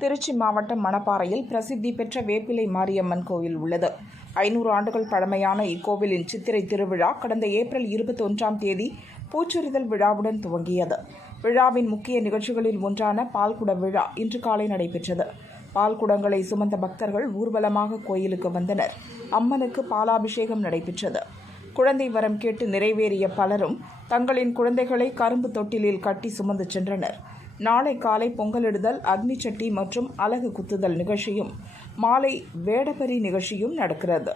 திருச்சி மாவட்டம் மணப்பாறையில் பிரசித்தி பெற்ற வேப்பிலை மாரியம்மன் கோவில் உள்ளது. 500 ஆண்டுகள் பழமையான இக்கோவிலின் சித்திரை திருவிழா கடந்த ஏப்ரல் 21ஆம் தேதி பூச்சொரிதல் விழாவுடன் துவங்கியது. விழாவின் முக்கிய நிகழ்ச்சிகளில் ஒன்றான பால்குட விழா இன்று காலை நடைபெற்றது. பால்குடங்களை சுமந்த பக்தர்கள் ஊர்வலமாக கோயிலுக்கு வந்தனர். அம்மனுக்கு பாலாபிஷேகம் நடைபெற்றது. குழந்தை வரம் கேட்டு நிறைவேறிய பலரும் தங்களின் குழந்தைகளை கரும்பு தொட்டிலில் கட்டி சுமந்து சென்றனர். நாளை காலை பொங்கலிடுதல், அக்னி சட்டி மற்றும் அலகு குத்துதல் நிகழ்ச்சியும் மாலை வேடபரி நிகழ்ச்சியும் நடக்கிறது.